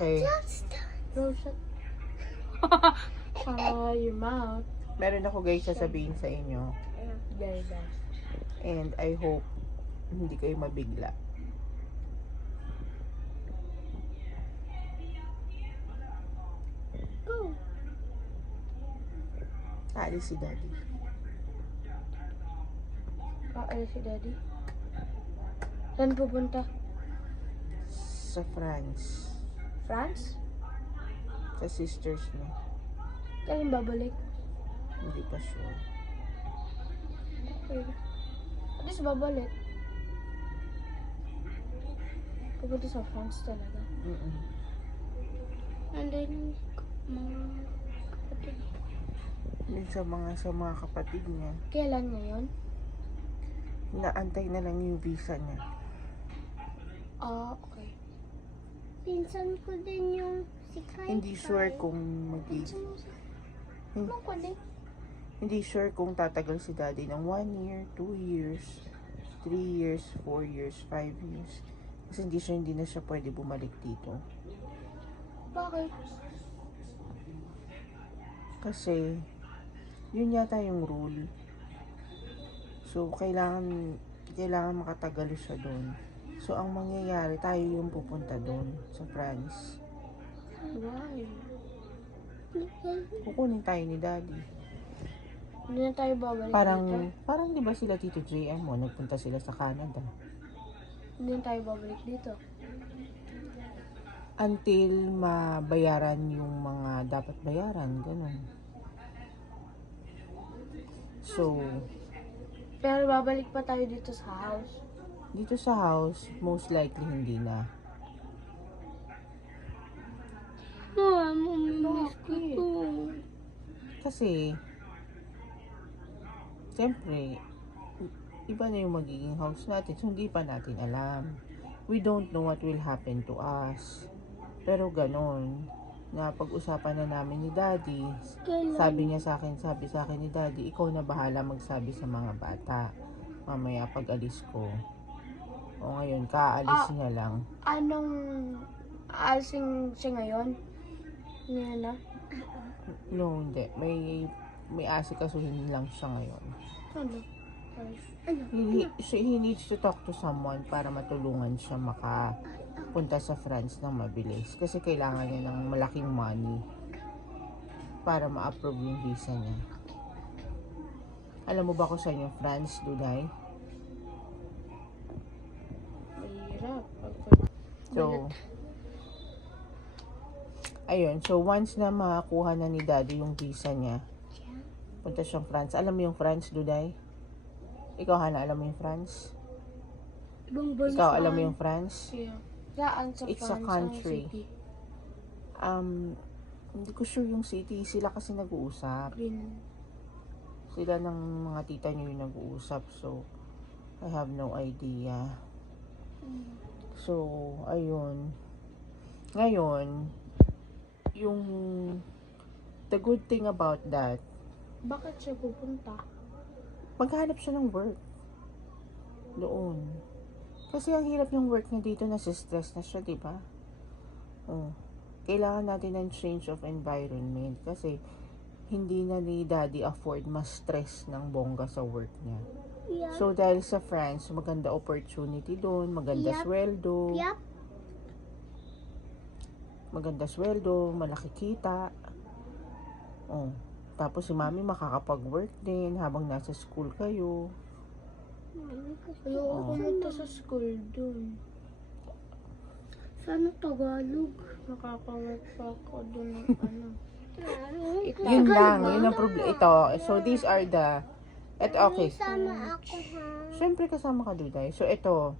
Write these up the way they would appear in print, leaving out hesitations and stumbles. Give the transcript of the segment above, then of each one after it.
Okay. No, shut. Your mouth. Meron ako guys sasabihin sa inyo. Very bad. And I hope hindi kayo mabigla. Go. Alis si Daddy. Ay, si Daddy. Saan pupunta? Sa France. France? Sa sisters niya. Kailan babalik? Hindi pa sure. Okay. At least babalik. Pupunta sa France talaga. Nandun mga kapatid. Yun sa mga kapatid niya. Kailan ngayon? Inaantay na lang yung visa niya. Ah, okay. Pinsan ko din yung si Kai. Hindi sure kung hindi sure kung tatagal si Daddy ng 1 year, 2 years, 3 years, 4 years, 5 years. Kasi hindi na siya pwede bumalik dito. Bakit? Kasi yun yata yung rule. So kailangan makatagal siya doon. So ang mangyayari, tayo yung pupunta doon sa France. Why? Kukunin tayo ni Daddy. Hindi na tayo babalik dito. Parang di ba sila Tito JM mo, nagpunta sila sa Canada. Hindi na tayo babalik dito. Until mabayaran yung mga dapat bayaran, ganun. So, Pero babalik pa tayo dito sa house. dito sa house, most likely hindi na. Mamamiss ko to. Kasi, siyempre, iba na yung magiging house natin. So, hindi pa natin alam. We don't know what will happen to us. Pero ganon, na pag-usapan na namin ni Daddy, sabi sa akin ni Daddy, ikaw na bahala magsabi sa mga bata. Mamaya pag alis ko. O ngayon, kaalis niya lang. Anong aalsing siya ngayon? Ngayon na? No, hindi. May asikasuhin lang siya ngayon. Ano? He needs to talk to someone para matulungan siya makapunta sa France ng mabilis. Kasi kailangan niya ng malaking money para ma-approve yung visa niya. Alam mo ba kung saan yung France, Duday? Mahirap. So, ayun. So, once na makakuha na ni Daddy yung visa niya, punta siyang France. Alam mo yung France, Duday? Ikaw, Hana, alam mo yung France? Ibang bansa. Ikaw, alam mo yung France? Yeah. Saan sa It's a France? country. City? Hindi ko sure yung city. Sila kasi nag-uusap. Green. Sila ng mga tita niyo yung nag-uusap. So, I have no idea. So, ayun. Ngayon, yung the good thing about that, Bakit siya pupunta? maghanap siya ng work doon. Kasi ang hirap ng work niya dito, nasi-stress na siya, di ba? Oh. Kailangan natin ng change of environment kasi hindi na ni Daddy afford mas stress ng bongga sa work niya. Yeah. So, dahil sa France, maganda opportunity doon, maganda Yup. sweldo, Yup. maganda sweldo, malaki kita. Oh. Tapos si Mami makakapag-work din habang nasa school kayo. Ayoko pumunta sa school dun. Sana Tagalog. Nakaka-work pa ako dun ng ano. Yun lang, yun ang problema. Ito, so these are the, okay. Sama ako ha. Siyempre kasama ka, Duday. So ito,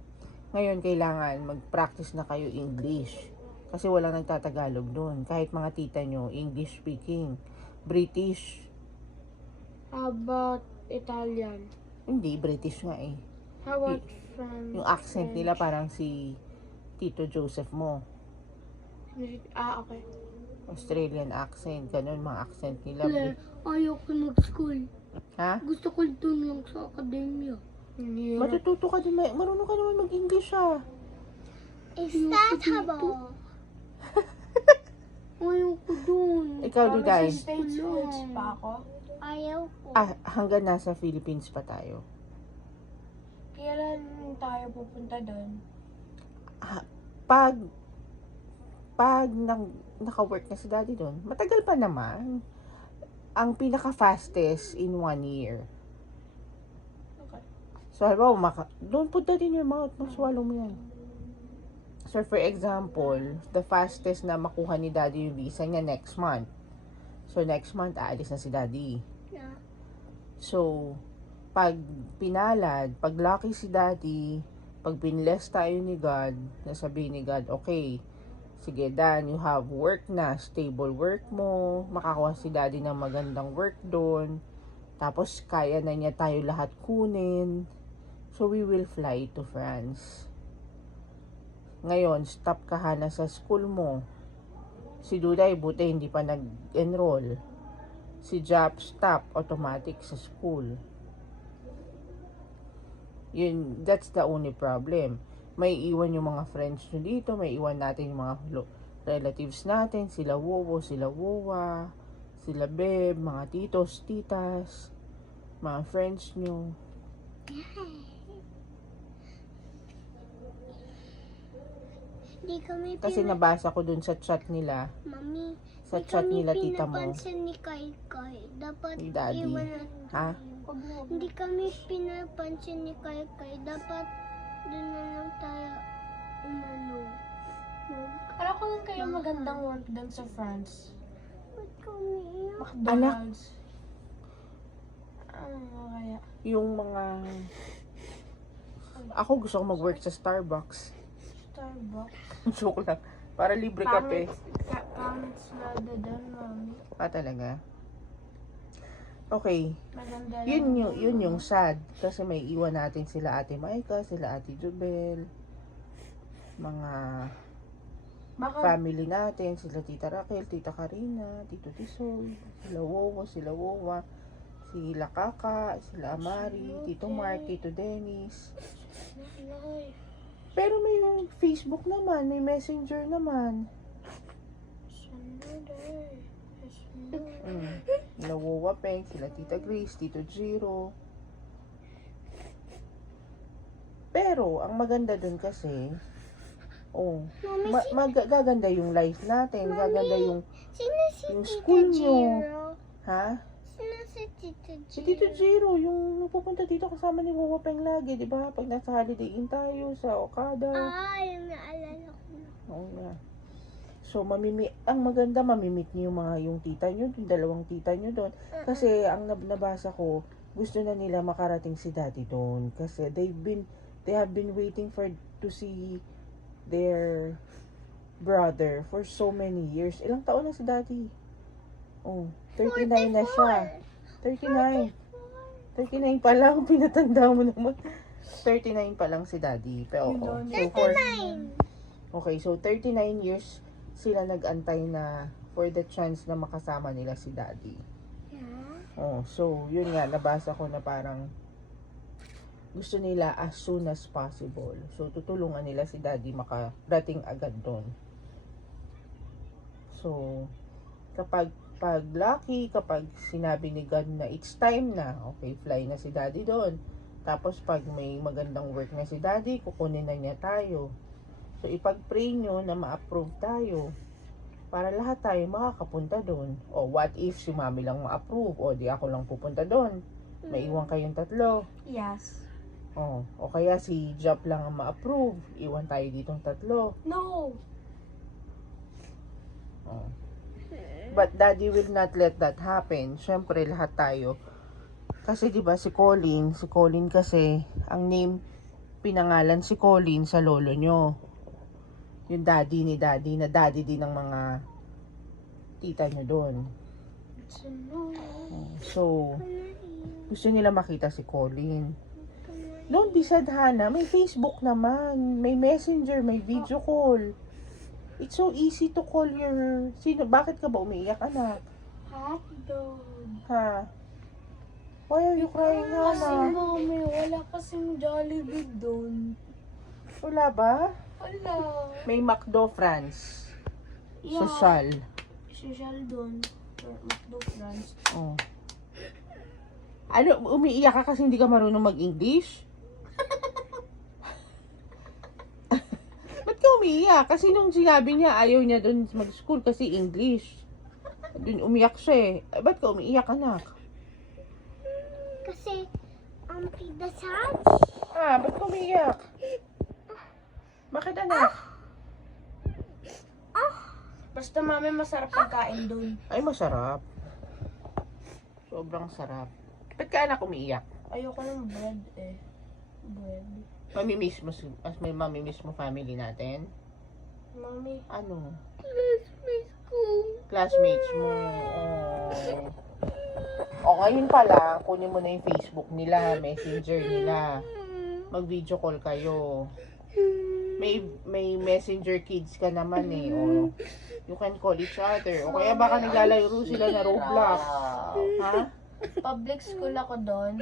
ngayon kailangan mag-practice na kayo English. Kasi walang nagtatagalog doon. Kahit mga tita nyo, English speaking. British. How about Italian? Hindi, British nga eh. How about French? Yung accent nila parang si Tito Joseph mo. Okay. Australian accent, ganun mga accent nila. Ayaw ko mag-school. Ha? Gusto ko dun lang sa akademya. Matututo ka din, marunong ka naman mag-English ah. Is that habang? Ikaw, Diday. States pa ako. Ayaw ko. Hanggang nasa Philippines pa tayo. Kailan tayo pupunta doon? Pag naka-work na si daddy doon, matagal pa naman. Ang pinaka-fastest in 1 year. Okay. So, halimbawa, don't put that in your mouth. Maswallow mo yan. So, for example, the fastest na makuha ni daddy yung visa niya next month. So, next month, aalis na si daddy. Yeah. So, pag pinalad, pag lucky si daddy, pag pinless tayo ni God, nasabihin ni God, okay, sige Dan, you have work na, stable work mo, makakuha si daddy ng magandang work doon, tapos kaya na niya tayo lahat kunin, so we will fly to France. Ngayon, stop ka na sa school mo. Si Duday, buti hindi pa nag-enroll. Si Jap, stop, automatic sa school. Yun, that's the only problem. May iwan yung mga friends nyo dito, may iwan natin yung mga relatives natin, sila Wowo, sila Wowa, sila Beb, mga titos, titas, mga friends nyo. Di kami Kasi nabasa ko dun sa chat nila, Mami, sa di chat kami nila tita mo, pinapansin ni Kai Kai. Dapat ni daddy. iwan natin. Ha? Hindi kami pinapansin ni Kai Kai. Dapat doon na lang tayo umano. Alam ko lang kayo magandang work doon sa France. Ba't kami iyak? McDonald's. Ano kaya? Yung mga... Ako gusto ko mag-work sa Starbucks. Starbucks. Joke lang. Para libre kape. Pangit na doon, mami. Talaga? Okay. Maganda Yun yung sad. Kasi may iwan natin sila Ate Maika, sila Ate Jubel, mga family natin, sila Tita Raquel, Tita Karina, Tito Tisoy, sila Wowo, sila Wowa, sila Kaka, sila Amari, Tito Mark, Tito Dennis. Pero may Facebook naman, may Messenger naman. Sila Wowa Peng, sila Tita Grace, Tito Jiro. Pero, ang maganda dun kasi, gaganda yung life natin, gaganda yung Sino si yung Tita school nyo. Jiro? Ha? Sino si Tita Jiro? Si Tito Jiro, yung pupunta dito kasama ni Wowa Peng lagi, di ba? Pag nasa holiday in tayo sa Okada. Yung naalala ko na. Oo nga. So, ang maganda, mamimit niyo yung tita nyo, yung dalawang tita nyo doon. Kasi, ang nabasa ko, gusto na nila makarating si daddy doon. Kasi, they have been waiting to see their brother for so many years. Ilang taon na si daddy? 39 na siya. 39. 39 pa lang, pinatanda mo naman. 39 pa lang si daddy. Pero, okay, so 39 years sila nag-antay na for the chance na makasama nila si daddy. So, yun nga, nabasa ko na parang gusto nila as soon as possible. So, tutulungan nila si daddy makarating agad doon. So, kapag lucky, kapag sinabi ni God na it's time na, okay, fly na si daddy doon. Tapos, pag may magandang work na si daddy, kukunin na niya tayo. So, ipag-pray nyo na ma-approve tayo para lahat tayo makakapunta doon. O, what if si mami lang ma-approve? O, di ako lang pupunta doon. May iwan kayong tatlo. Yes. O kaya si Jap lang ang ma-approve. Iwan tayo ditong tatlo. No. But daddy will not let that happen. Syempre, lahat tayo. Kasi di ba si Colin kasi, ang name, pinangalan si Colin sa lolo nyo. Yung daddy ni daddy, na daddy din ng mga tita nyo doon. So, gusto nila makita si Colin. Don't be sad, Hana. May Facebook naman. May Messenger, may video call. It's so easy to call your... Bakit ka ba umiiyak, anak? Hotdog. Ha? Why are you crying, Kasi Hana? mami, wala kasing Jollibee doon. Wala ba? Wala. May McDo France. Yeah. Social. Social doon. McDo France. Oh. Ano, umiiyak ka kasi hindi ka marunong mag-English? Ba't ka umiiyak? Kasi nung sinabi niya, ayaw niya doon mag-school kasi English. Doon umiyak siya eh. Ba't ka umiiyak, anak? Kasi, ang pidasal. Ba't ka umiiyak? Bakit, anak? Basta mami, masarap pagkain doon. Ay, masarap. Sobrang sarap. Ba't ka, anak, umiiyak? Ayoko ng bread eh. Bread. Mamimiss mo, may mamimiss mo family natin? Mami, Ano? Classmates ko. Classmates mo. O ngayon pala, kunin mo na yung Facebook nila, Messenger nila. Mag-video call kayo. May Messenger Kids ka naman eh. O, you can call each other. O kaya baka naglalaro sila na Roblox. Ha? public school ako doon.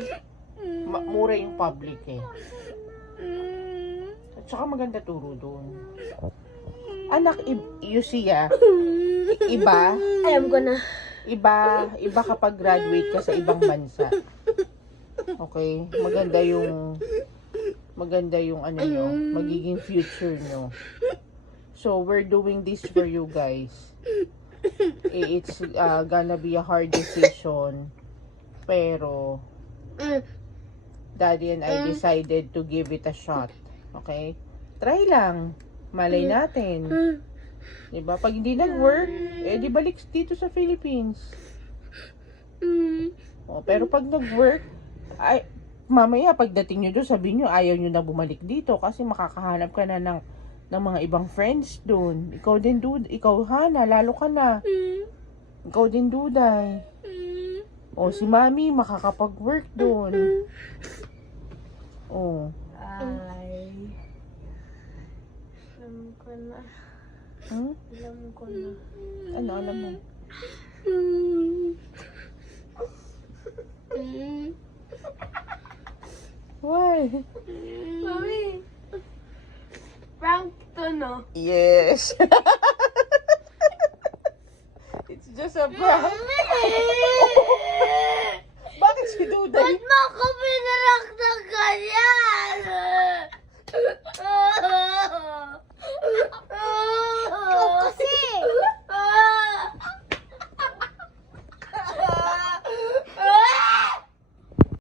Mura yung public eh. At saka maganda turo doon. Anak, you see iba, Alam ko na. iba kapag graduate ka sa ibang bansa. Okay? Maganda yung ano nyo, magiging future nyo. So, we're doing this for you guys. It's gonna be a hard decision. Pero, Daddy and I decided to give it a shot. Okay? Try lang. Malay natin. Diba? Pag hindi nag-work, di balik dito sa Philippines. Pero pag nag-work, ay, mamaya pagdating nyo doon, sabihin nyo, ayaw nyo na bumalik dito kasi makakahanap ka na ng mga ibang friends doon. Ikaw Hana, lalo ka na. Ikaw din Duday. Si Mami, makakapag-work doon. Ay. Alam ko na. Alam ko na. Ano, alam mo? Why? Mami! Prank to, no? Yes. It's just a prank.